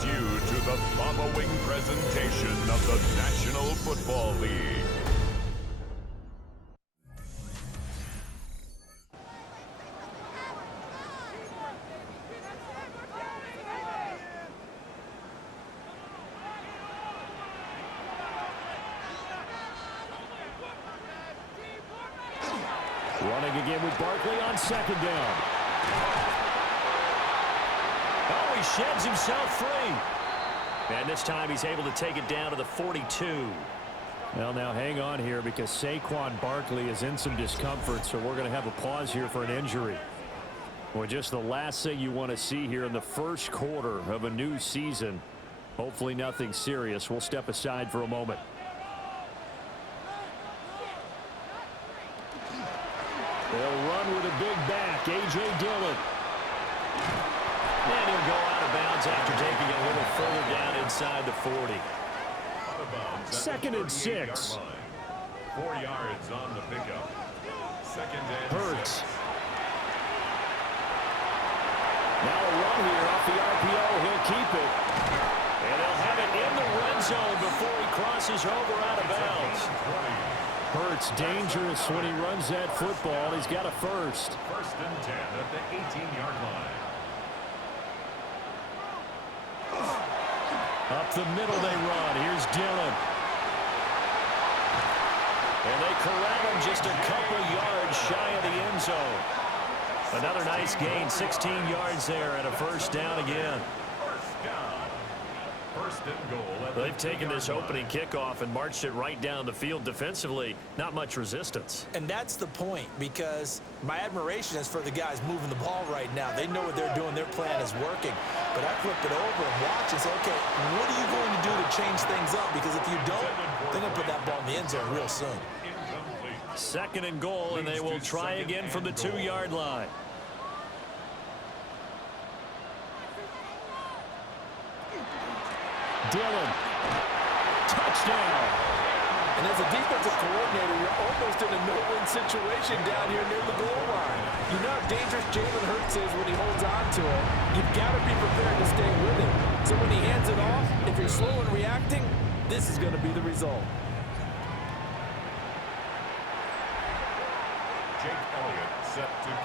brings you to the following presentation of the National Football League. Running again with Barkley on second down. Oh, he sheds himself free. And this time he's able to take it down to the 42. Well, now hang on here because Saquon Barkley is in some discomfort, so we're going to have a pause here for an injury. Well, just the last thing you want to see here in the first quarter of a new season. Hopefully nothing serious. We'll step aside for a moment. They'll run with a big back, A.J. Dillon. And he'll go out of bounds after taking it a little further down inside the 40. Second and 6. 4 yards on the pickup. Second and Hurts. Now a run here off the RPO. He'll keep it. And they'll have it in the red zone before he crosses over out of bounds. Hurts dangerous when he runs that football. He's got a first. First and 10 at the 18-yard line. Up the middle they run. Here's Dillon. And they corral him just a couple yards shy of the end zone. Another nice gain, 16 yards there and a first down again. First down. First and goal. They've taken this opening kickoff and marched it right down the field defensively. Not much resistance. And that's the point, because my admiration is for the guys moving the ball right now. They know what they're doing. Their plan is working. But I flip it over and watch and say, okay, what are you going to do to change things up? Because if you don't, they're going to put that ball in the end zone real soon. Second and goal, and they will try again from the 2-yard line. Dillon. Touchdown. And as a defensive coordinator, you're almost in a no-win situation down here near the goal line. You know how dangerous Jalen Hurts is when he holds on to it. You've got to be prepared to stay with him. So when he hands it off, if you're slow in reacting, this is going to be the result.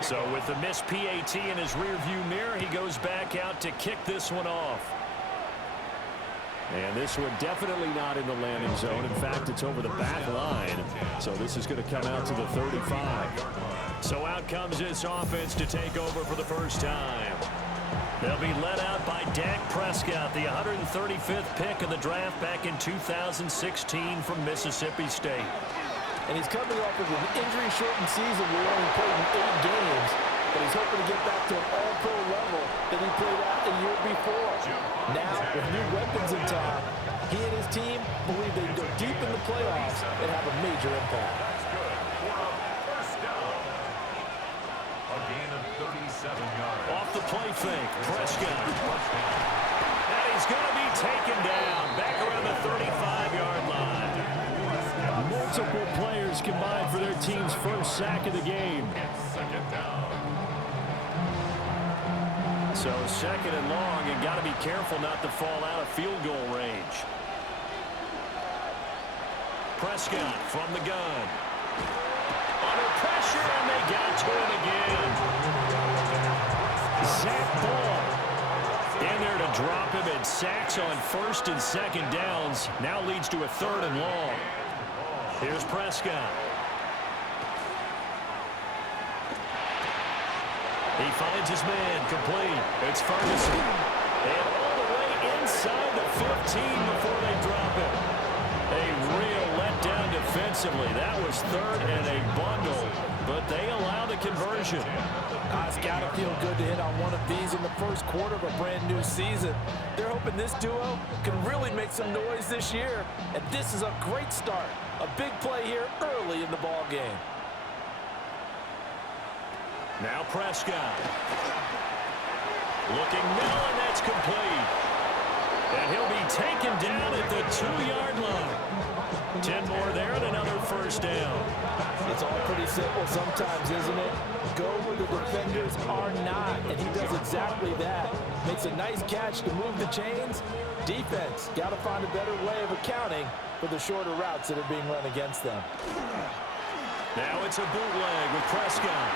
So with the missed PAT in his rearview mirror, he goes back out to kick this one off. And this one definitely not in the landing zone. In fact, it's over the back line. So this is going to come out to the 35. So out comes this offense to take over for the first time. They'll be led out by Dak Prescott, the 135th pick of the draft back in 2016 from Mississippi State. And he's coming off of an injury-shortened season where he only played in 8 games. But he's hoping to get back to an all-pro level that he played at a year before. Now, with new weapons in town, he and his team believe they can go deep in the playoffs and have a major impact. That's good for a first down. A gain of 37 yards. Off the play fake, Prescott. And he's going to be taken down back around the 35-yard line. Multiple players combined for their team's first sack of the game. Second down. So second and long, and got to be careful not to fall out of field goal range. Prescott from the gun. Under pressure, and they got to him again. Zach Ball in there to drop him, and sacks on first and second downs. Now leads to a third and long. Here's Prescott. He finds his man, complete. It's Ferguson. And all the way inside the 15 before they drop it. A real letdown defensively. That was third and a bundle, but they allow the conversion. It's got to feel good to hit on one of these in the first quarter of a brand new season. They're hoping this duo can really make some noise this year, and this is a great start. A big play here early in the ball game. Now Prescott. Looking middle, and that's complete. And he'll be taken down at the 2-yard line. 10 more there and another first down. It's all pretty simple sometimes, isn't it? Go where the defenders are not. and he does exactly that. Makes a nice catch to move the chains. Defense, got to find a better way of accounting for the shorter routes that are being run against them. Now it's a bootleg with Prescott.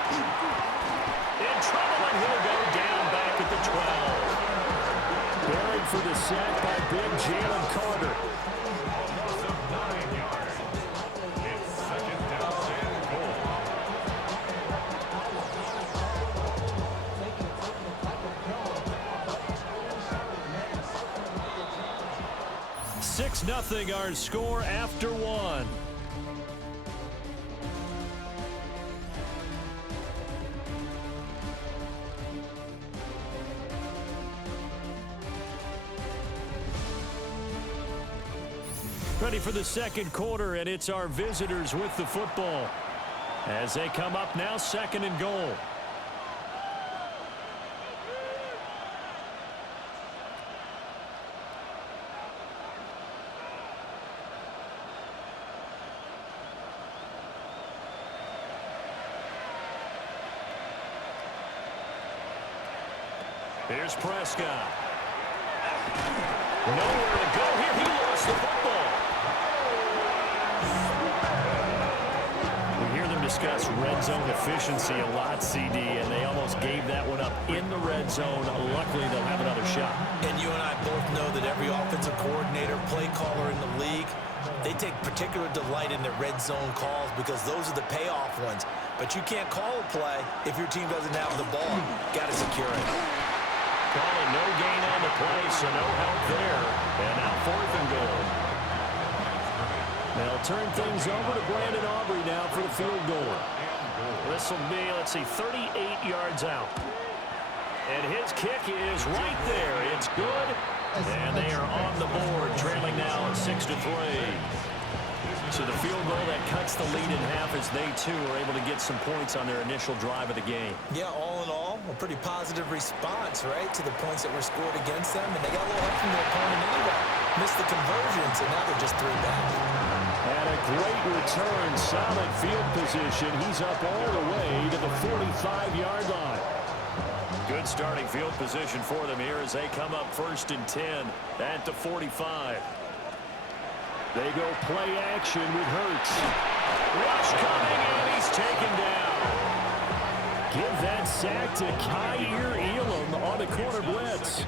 In trouble, and he'll go down back at the 12. Buried for the sack by big Jalen Carter. Loss of 9 yards. It's second down and goal. 6-0 our score after one. Ready for the second quarter, and it's our visitors with the football. As they come up now, second and goal. Here's Prescott. Nowhere to go here. He lost the football. We hear them discuss red zone efficiency a lot, CD, and they almost gave that one up in the red zone. Luckily, they'll have another shot. And you and I both know that every offensive coordinator, play caller in the league, they take particular delight in their red zone calls because those are the payoff ones. But you can't call a play if your team doesn't have the ball. Got to secure it. Calling no gain on the play, so no help there. And now fourth and goal. They'll turn things over to Brandon Aubrey now for the field goal. This will be, let's see, 38 yards out. And his kick is right there. It's good. And they are on the board, trailing now at 6-3. So the field goal that cuts the lead in half as they, too, are able to get some points on their initial drive of the game. Yeah, all in all, a pretty positive response, right, to the points that were scored against them. And they got a little help from their opponent anyway. Missed the conversions, and now they're just 3 back. And a great return, solid field position. He's up all the way to the 45-yard line. Good starting field position for them here as they come up 1st and 10 at the 45. They go play action with Hurts. Rush coming, and he's taken down. Give that sack to Kaiir Elam on the corner blitz.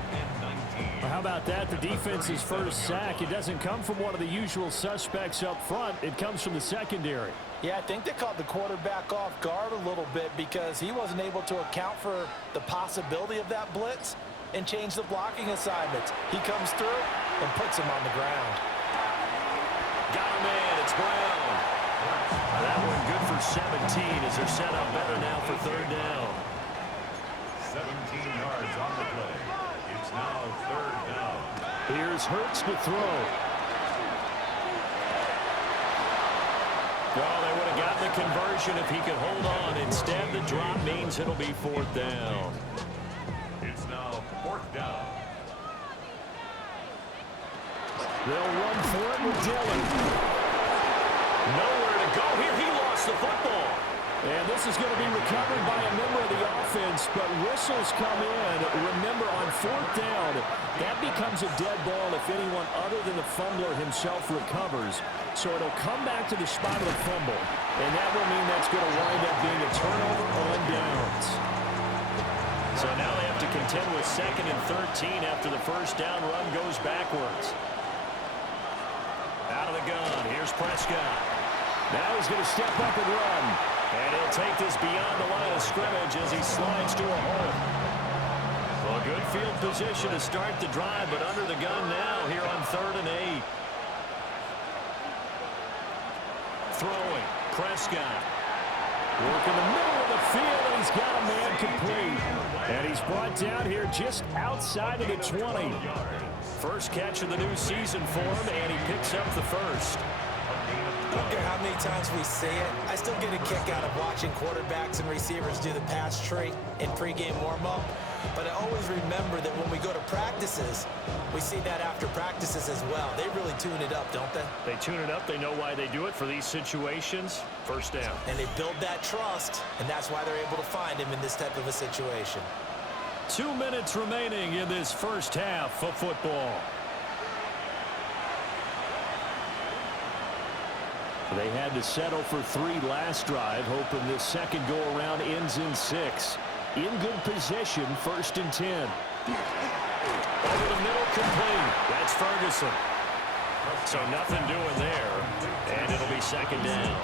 Well, how about that? The defense's first sack. It doesn't come from one of the usual suspects up front. It comes from the secondary. Yeah, I think they caught the quarterback off guard a little bit because he wasn't able to account for the possibility of that blitz and change the blocking assignments. He comes through and puts him on the ground. Got him in. It's Brown. That one good for 17 as they're set up better now for 3rd down. 17 yards on the play. It's now 3rd down. Here's Hurts to throw. Well, they would have gotten the conversion if he could hold on. Instead, the drop means it'll be 4th down. It's now 4th down. They'll run for it with Dillon. Nowhere to go here. He lost the football. And this is going to be recovered by a member of the offense, but whistles come in. Remember, on 4th down, that becomes a dead ball if anyone other than the fumbler himself recovers. So it'll come back to the spot of the fumble, and that will mean that's going to wind up being a turnover on downs. So now they have to contend with 2nd and 13 after the first down run goes backwards. Out of the gun, here's Prescott. Now he's going to step up and run. And he'll take this beyond the line of scrimmage as he slides to a hole. Well, good field position to start the drive, but under the gun now here on 3rd and 8. Throwing, Prescott. Work in the middle of the field, and he's got a man complete. And he's brought down here just outside of the 20. First catch of the new season for him, and he picks up the first. I don't care how many times we say it, I still get a kick out of watching quarterbacks and receivers do the pass tree in pregame warm-up. But I always remember that when we go to practices, we see that after practices as well. They really tune it up, don't they? They tune it up. They know why they do it for these situations. First down. And they build that trust, and that's why they're able to find him in this type of a situation. 2 minutes remaining in this first half of football. They had to settle for 3 last drive, hoping this second go-around ends in 6. In good position, 1st and 10. Over the middle, complete. That's Ferguson. So nothing doing there, and it'll be 2nd down.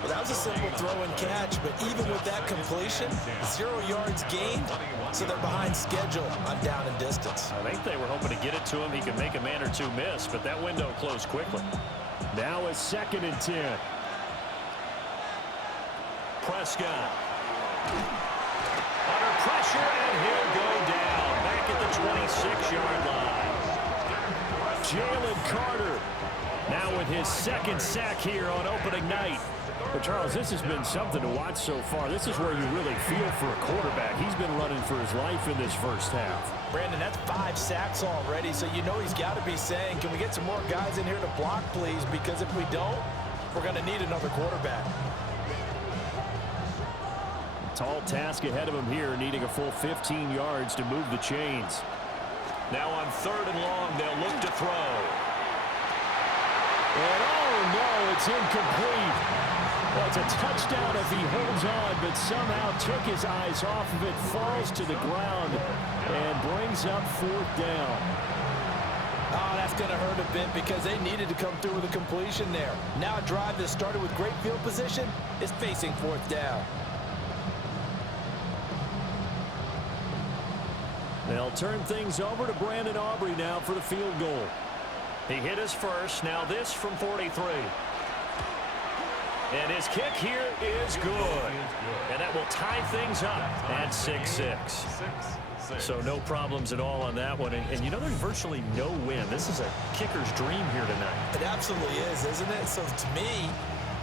Well, that was a simple throw and catch, but even with that completion, 0 yards gained, so they're behind schedule on down and distance. I think they were hoping to get it to him. He could make a man or two miss, but that window closed quickly. Now it's 2nd and 10. Prescott. Under pressure, and he'll go down. Back at the 26-yard line. Jalen Carter. Now with his 2nd sack here on opening night. But, Charles, this has been something to watch so far. This is where you really feel for a quarterback. He's been running for his life in this first half. Brandon, that's 5 sacks already, so you know he's got to be saying, can we get some more guys in here to block, please? Because if we don't, we're going to need another quarterback. Tall task ahead of him here, needing a full 15 yards to move the chains. Now on 3rd and long, they'll look to throw. And oh no, it's incomplete. Well, it's a touchdown if he holds on, but somehow took his eyes off of it, falls to the ground, and brings up 4th down. Oh, that's going to hurt a bit because they needed to come through with a completion there. Now a drive that started with great field position is facing 4th down. They'll turn things over to Brandon Aubrey now for the field goal. He hit his first, now this from 43. And his kick here is good. And that will tie things up at 6-6. So no problems at all on that one. And you know, there's virtually no wind. This is a kicker's dream here tonight. It absolutely is, isn't it? So to me,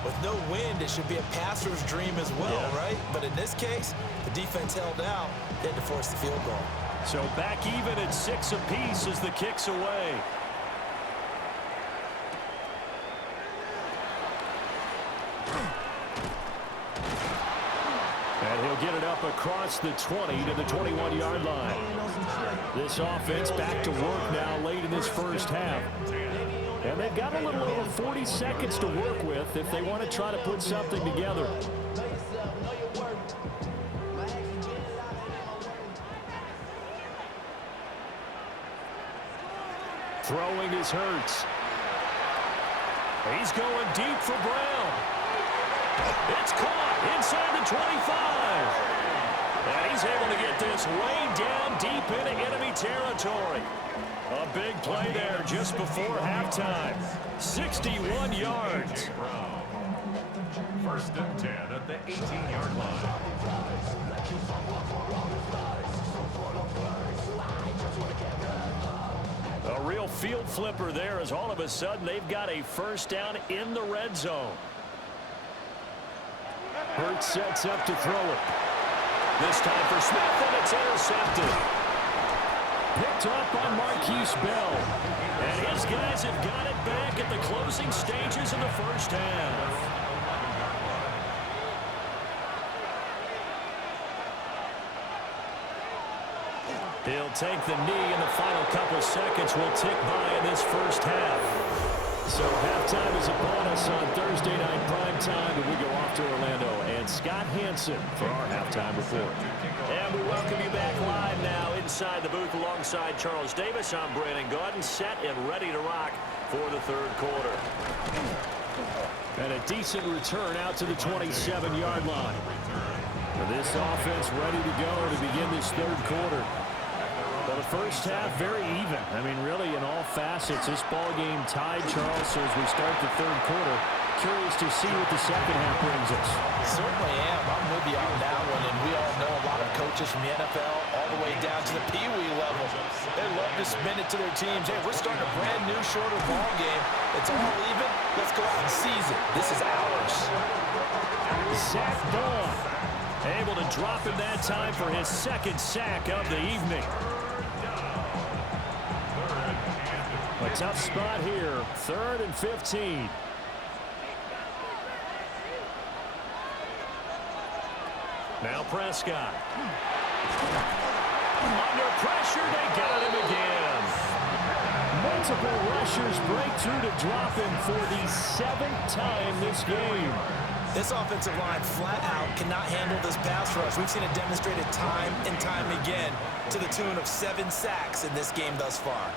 with no wind, it should be a passer's dream as well, right? But in this case, the defense held out. They had to force the field goal. So back even at 6 apiece as the kick's away. And he'll get it up across the 20 to the 21-yard line. This offense back to work now late in this first half. And they've got a little over 40 seconds to work with if they want to try to put something together. Throwing is Hurts. He's going deep for Brown. It's caught inside the 25. And he's able to get this way down deep into enemy territory. A big play there just before halftime. 61 yards. 1st and 10 at the 18-yard line. A real field flipper there as all of a sudden they've got a 1st down in the red zone. Hurts sets up to throw it. This time for Smith, and it's intercepted. Picked up by Marquise Bell. And his guys have got it back at the closing stages of the first half. He'll take the knee, and the final couple seconds will tick by in this first half. So halftime is upon us on Thursday night primetime, and we go off to Orlando. And Scott Hansen for our halftime report. And we welcome you back live now inside the booth alongside Charles Davis. I'm Brandon Gaudin, set and ready to rock for the 3rd quarter. And a decent return out to the 27-yard line. This offense ready to go to begin this 3rd quarter. Well, the first half, very even. I mean, really, in all facets, this ball game tied, Charles. So as we start the 3rd quarter, curious to see what the second half brings us. Certainly am. I'm with you on that one. And we all know a lot of coaches from the NFL all the way down to the Pee-wee level. They love to spin it to their teams. Hey, we're starting a brand new, shorter ball game. It's all even. Let's go out and seize it. This is ours. Zach Ball able to drop him that time for his 2nd sack of the evening. A tough spot here, 3rd and 15. Now Prescott. Under pressure, they got him again. Multiple rushers break through to drop him for the 7th time this game. This offensive line flat out cannot handle this pass rush. We've seen it demonstrated time and time again to the tune of 7 sacks in this game thus far.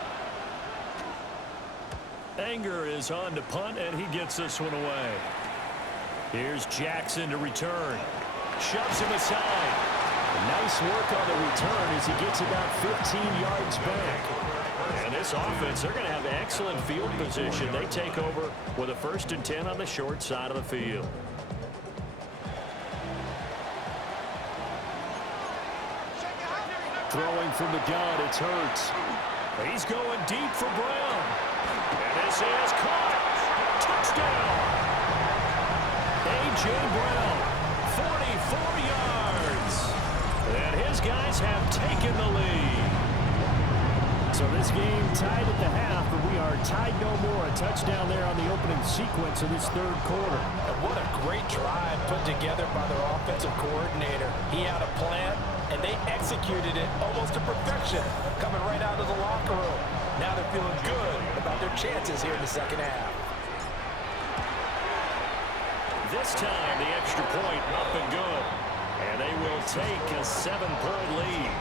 Anger is on to punt, and he gets this one away. Here's Jackson to return. Shoves him aside. Nice work on the return as he gets about 15 yards back. And this offense, they're going to have excellent field position. They take over with a 1st and 10 on the short side of the field. Throwing from the gun, it's Hurts. He's going deep for Brown. And this is caught. Touchdown. A.J. Brown, 44 yards. And his guys have taken the lead. So this game tied at the half, but we are tied no more. A touchdown there on the opening sequence of this 3rd quarter. And what a great drive put together by their offensive coordinator. He had a plan, and they executed it almost to perfection, coming right out of the locker room. Now they're feeling good about their chances here in the 2nd half. This time, the extra point up and good. And they will take a 7-point lead.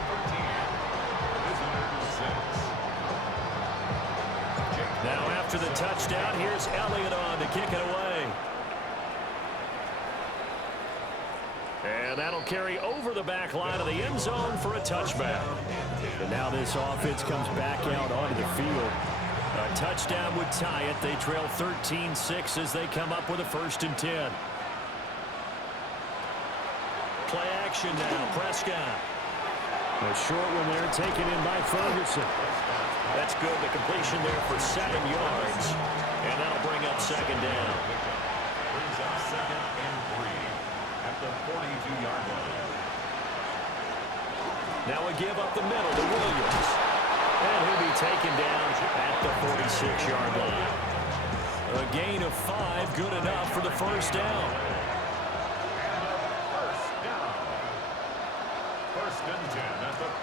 Now after the touchdown, here's Elliott on to kick it away. And that'll carry over the back line of the end zone for a touchback. And now this offense comes back out onto the field. A touchdown would tie it. They trail 13-6 as they come up with a 1st and 10. Play action now, Prescott. A short one there taken in by Ferguson. That's good. The completion there for 7 yards. And that'll bring up 2nd down. Brings up 2nd and 3 at the 42-yard line. Now a give up the middle to Williams. And he'll be taken down at the 46-yard line. A gain of 5, good enough for the 1st down.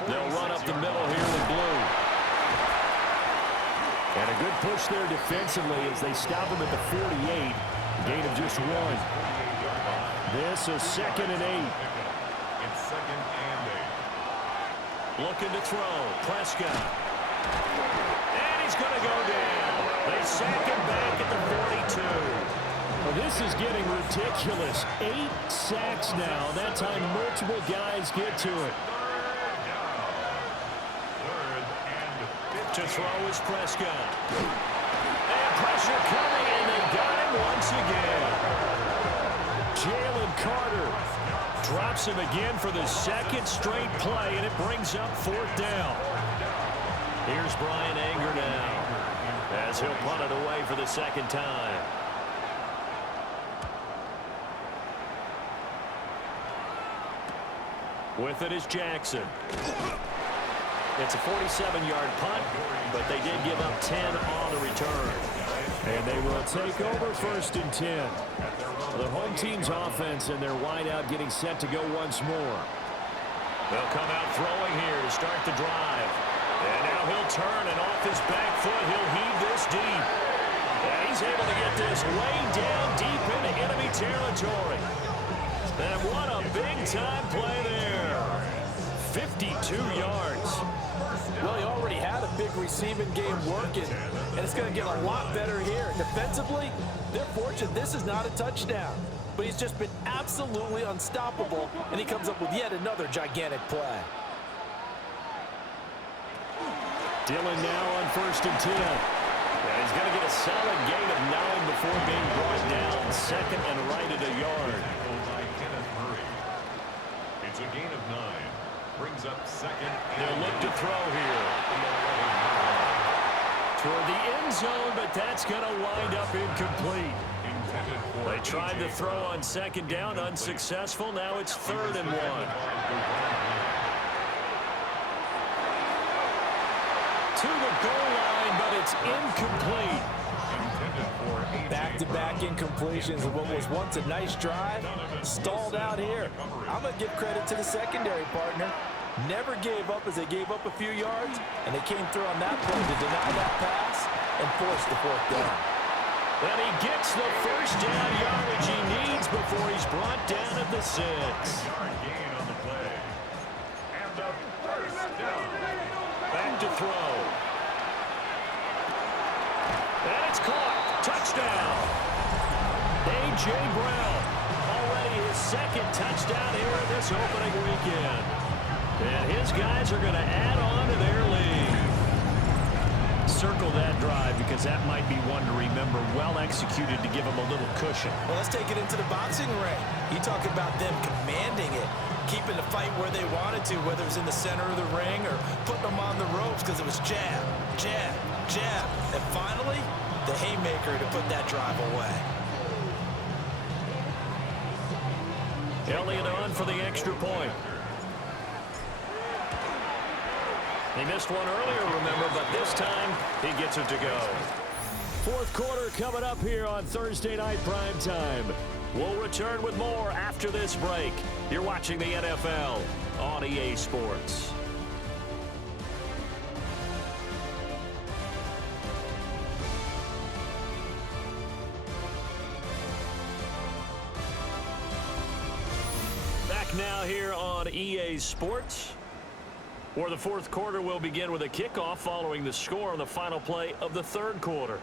They'll run up the middle here with blue. And a good push there defensively as they stop him at the 48. Gain of just 1. This is 2nd and 8. It's 2nd and 8. Looking to throw. Prescott. And he's going to go down. They sack him back at the 42. Well, this is getting ridiculous. 8 sacks now. That time multiple guys get to it. To throw is Prescott. And pressure coming, and they got him once again. Jalen Carter drops him again for the 2nd straight play, and it brings up 4th down. Here's Brian Anger now as he'll punt it away for the 2nd time. With it is Jackson. It's a 47-yard punt, but they did give up 10 on the return. And they will take over 1st and 10. The home team's offense and their wideout getting set to go once more. They'll come out throwing here to start the drive. And now he'll turn, and off his back foot, he'll heave this deep. And he's able to get this way down deep into enemy territory. And what a big-time play there. 52 yards. Well, he already had a big receiving game working, and it's going to get a lot better here. Defensively, they're fortunate this is not a touchdown, but he's just been absolutely unstoppable, and he comes up with yet another gigantic play. Dillon now on 1st and 10. And he's going to get a solid gain of 9 before being brought down 2nd and right at a yard. It's a gain of 9. Brings up 2nd. They'll look to throw here. Toward the end zone, but that's going to wind up incomplete. They tried to throw on 2nd down, unsuccessful. Now it's 3rd and 1. To the goal line, but it's incomplete. Back-to-back incompletions of what was once a nice drive, stalled out here. I'm going to give credit to the secondary partner. Never gave up as they gave up a few yards, and they came through on that play to deny that pass and force the fourth down. And he gets the first down yardage he needs before he's brought down at the 6. Yard gain on the play. And a first down. Back to throw. And it's caught. Touchdown. A.J. Brown. Already his second touchdown here in this opening weekend. And his guys are going to add on to their lead. Circle that drive because that might be one to remember. Well executed to give him a little cushion. Well, let's take it into the boxing ring. You talk about them commanding it, keeping the fight where they wanted to, whether it was in the center of the ring or putting them on the ropes because it was jab, jab, jab. And finally, the haymaker to put that drive away. Elliott on for the extra point. He missed one earlier, remember, but this time he gets it to go. Fourth quarter coming up here on Thursday Night Primetime. We'll return with more after this break. You're watching the NFL on EA Sports. Back now here on EA Sports. For the fourth quarter, we'll begin with a kickoff following the score on the final play of the third quarter.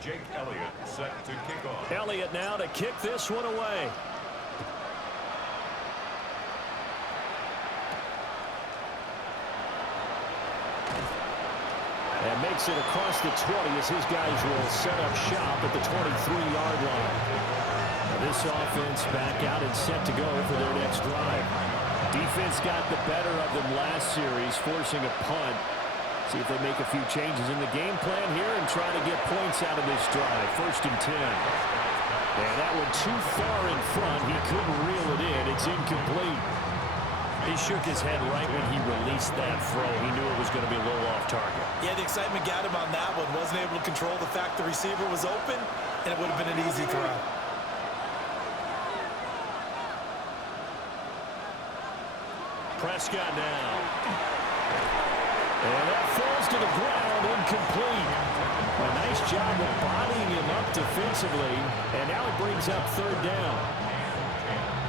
Jake Elliott set to kick off. Elliott now to kick this one away. And makes it across the 20 as his guys will set up shop at the 23-yard line. This offense back out and set to go for their next drive. Defense got the better of them last series, forcing a punt. See if they make a few changes in the game plan here and try to get points out of this drive. 1st and 10. And that one too far in front. He couldn't reel it in. It's incomplete. He shook his head right when he released that throw. He knew it was going to be a little off target. Yeah, the excitement got him on that one. Wasn't able to control the fact the receiver was open, and it would have been an easy throw. Prescott now. And that falls to the ground, incomplete. A nice job of bodying him up defensively, and now it brings up third down.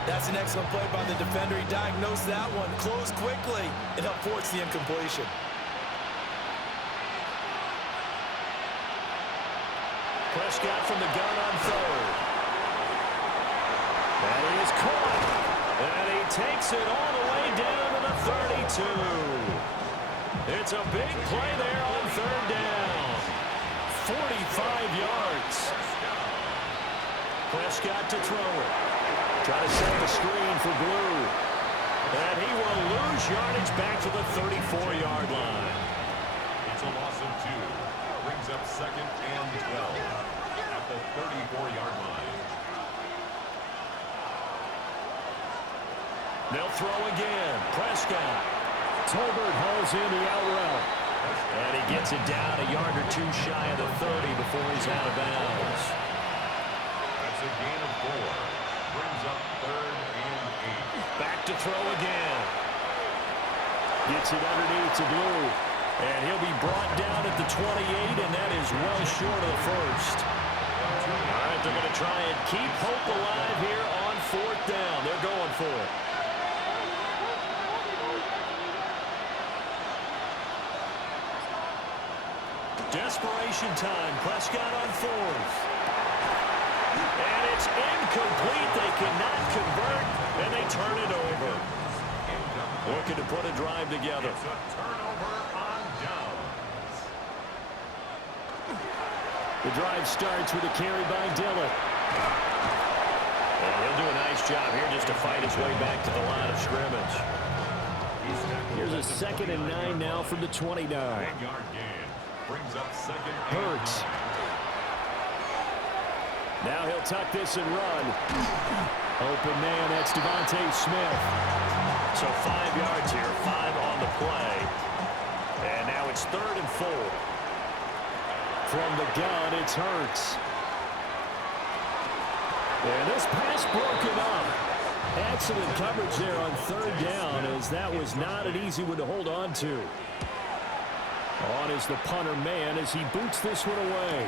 That's an excellent play by the defender. He diagnosed that one, closed quickly, and helped force the incompletion. Prescott from the gun on third. And he is caught. And he takes it all the way down to the 32. It's a big play there on third down. 45 yards. Prescott to throw it. Try to set the screen for Blue. And he will lose yardage back to the 34-yard line. It's a loss of 2. Brings up 2nd and 12 at the 34-yard line. They'll throw again. Prescott. Tolbert hauls in the out route. And he gets it down a yard or two shy of the 30 before he's out of bounds. That's a gain of 4. Brings up 3rd and 8. Back to throw again. Gets it underneath to Blue. And he'll be brought down at the 28, and that is well short of the first. All right, they're going to try and keep hope alive here on 4th down. They're going for it. Desperation time. Prescott on 4th. And it's incomplete. They cannot convert, and they turn it over. Looking to put a drive together. It's a turnover on downs. The drive starts with a carry by Dillon. And he'll do a nice job here just to fight his way back to the line of scrimmage. Here's a 2nd and 9 now from the 29. 10-yard gain. Brings up 2nd and Hurts. Now he'll tuck this and run. Open man, that's Devontae Smith. So 5 yards here, 5 on the play. And now it's 3rd and 4. From the gun, it's Hurts. And this pass broken up. Excellent coverage there on third down, as that was not an easy one to hold on to. On is the punter man as he boots this one away.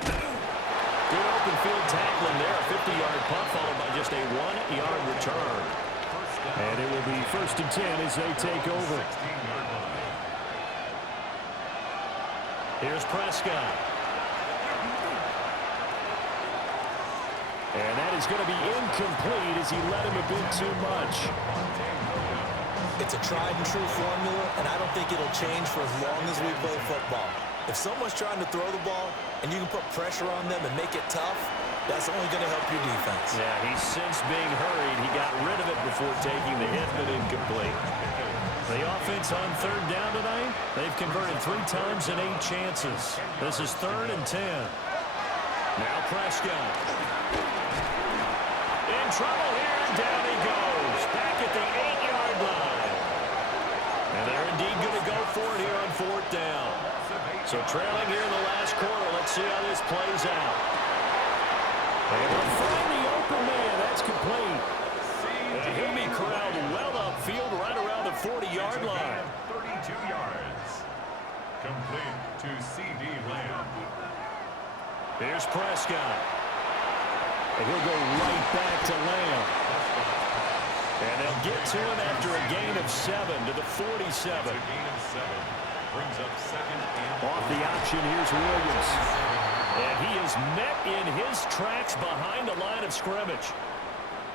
Good open field tackling there. A 50-yard punt followed by just a 1-yard return. And it will be 1st and 10 as they take over. Here's Prescott. And that is going to be incomplete as he led him a bit too much. It's a tried-and-true formula, and I don't think it'll change for as long as we play football. If someone's trying to throw the ball and you can put pressure on them and make it tough, that's only going to help your defense. Yeah, he's since being hurried. He got rid of it before taking the hit, but incomplete. The offense on third down tonight, they've converted 3 times in 8 chances. This is 3rd and 10. Now Prescott. In trouble here, and down he goes. Back at the 8-yard line. And they're indeed going to go for it here on 4th down. So trailing here in the last quarter. Let's see how this plays out. And they'll find the open man. That's complete. And he'll be corralled well upfield right around the 40-yard line. 32 yards. Complete to C.D. Lamb. Here's Prescott. And he'll go right back to Lamb. And they'll get to him after a gain of 7 to the 47. It's a gain of 7. Brings up 2nd and off the option, here's Williams. And he is met in his tracks behind the line of scrimmage.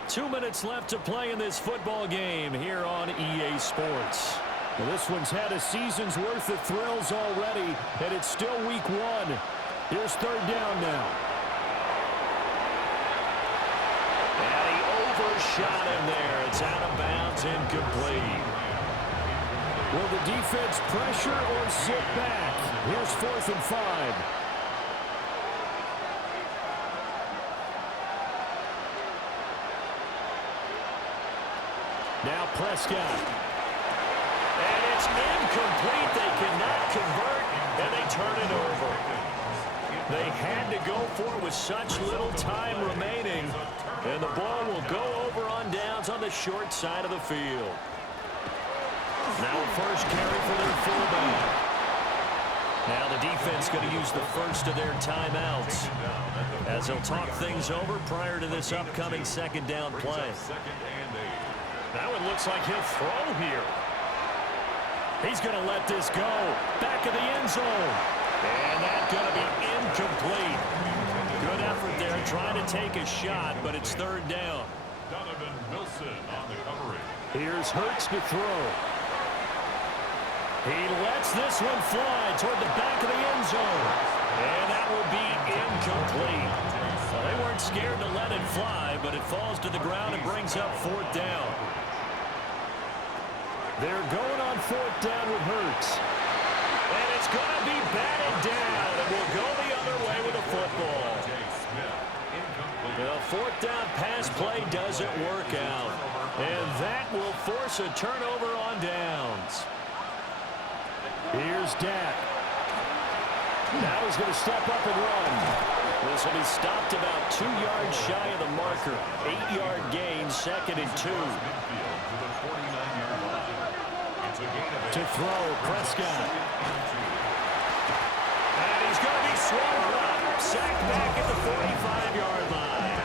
2 minutes left to play in this football game here on EA Sports. Well, this one's had a season's worth of thrills already, and it's still week 1. Here's 3rd down now. And he overshot him there. It's out of bounds, incomplete. Will the defense pressure or sit back? Here's 4th and 5. Now Prescott. And it's incomplete. They cannot convert, and they turn it over. They had to go for it with such little time remaining, and the ball will go over on downs on the short side of the field. Now a first carry for their fullback. Now the defense going to use the first of their timeouts as they'll talk things over prior to this upcoming 2nd down play. Now it looks like he'll throw here. He's going to let this go. Back of the end zone. And that's going to be incomplete. Good effort there trying to take a shot, but it's 3rd down. Donovan Wilson on the coverage. Here's Hurts to throw. He lets this one fly toward the back of the end zone. And that will be incomplete. Well, they weren't scared to let it fly, but it falls to the ground and brings up 4th down. They're going on 4th down with Hurts. And it's going to be batted down, and we'll go the other way with the football. The 4th down pass play doesn't work out. And that will force a turnover on downs. Here's Dak. Now he's going to step up and run. This will be stopped about 2 yards shy of the marker. 8-yard gain, 2nd and 2. To throw, Prescott. And he's going to be swallowed up. Sacked back at the 45-yard line.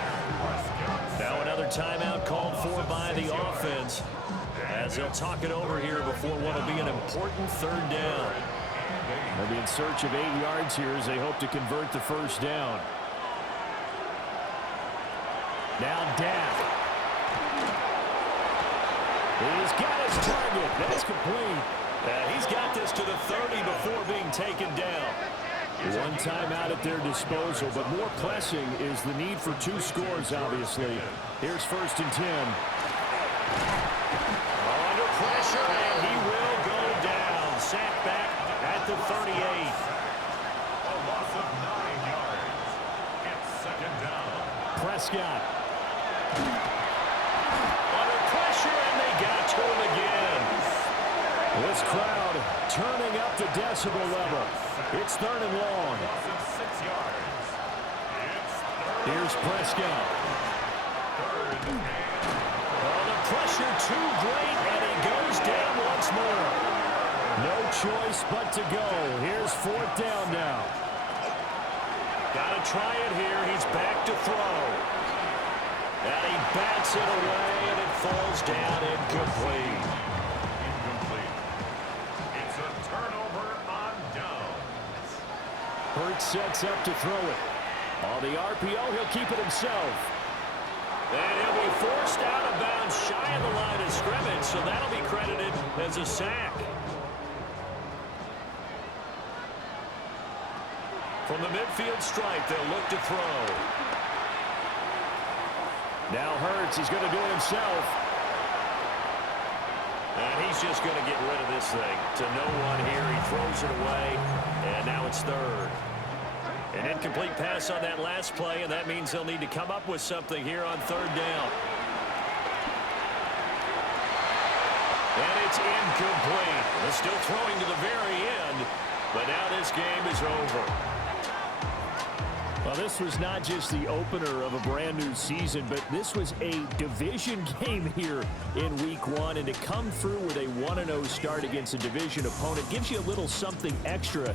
Now another timeout called for by the offense, as they'll talk it over here before what will be an important 3rd down. They'll be in search of 8 yards here as they hope to convert the 1st down. Now Dak. He's got his target. That's complete. He's got this to the 30 before being taken down. 1 timeout at their disposal, but more pressing is the need for 2 scores, obviously. Here's 1st and 10. Under pressure, and he will go down. Sacked back at the 38. A loss of 9 yards. It's 2nd down. Prescott. Under pressure, and they got to him again. This crowd turning up the decibel level. It's 3rd and long. Loss of 6 yards. It's 3rd. Here's Prescott. 3rd Oh, the pressure too great, and he goes down once more. No choice but to go. Here's fourth down now. Got to try it here. He's back to throw. And he bats it away, and it falls down incomplete. Incomplete. It's a turnover on downs. Hurts sets up to throw it. On the RPO, he'll keep it himself. And he'll be forced out of bounds shy of the line of scrimmage, so that'll be credited as a sack. From the midfield stripe, they'll look to throw. Now Hurts is going to do it himself. And he's just going to get rid of this thing. To no one here. He throws it away. And now it's third. An incomplete pass on that last play, and that means they'll need to come up with something here on third down. And it's incomplete. They're still throwing to the very end, but now this game is over. Well, this was not just the opener of a brand new season, but this was a division game here in week one. And to come through with a 1-0 start against a division opponent gives you a little something extra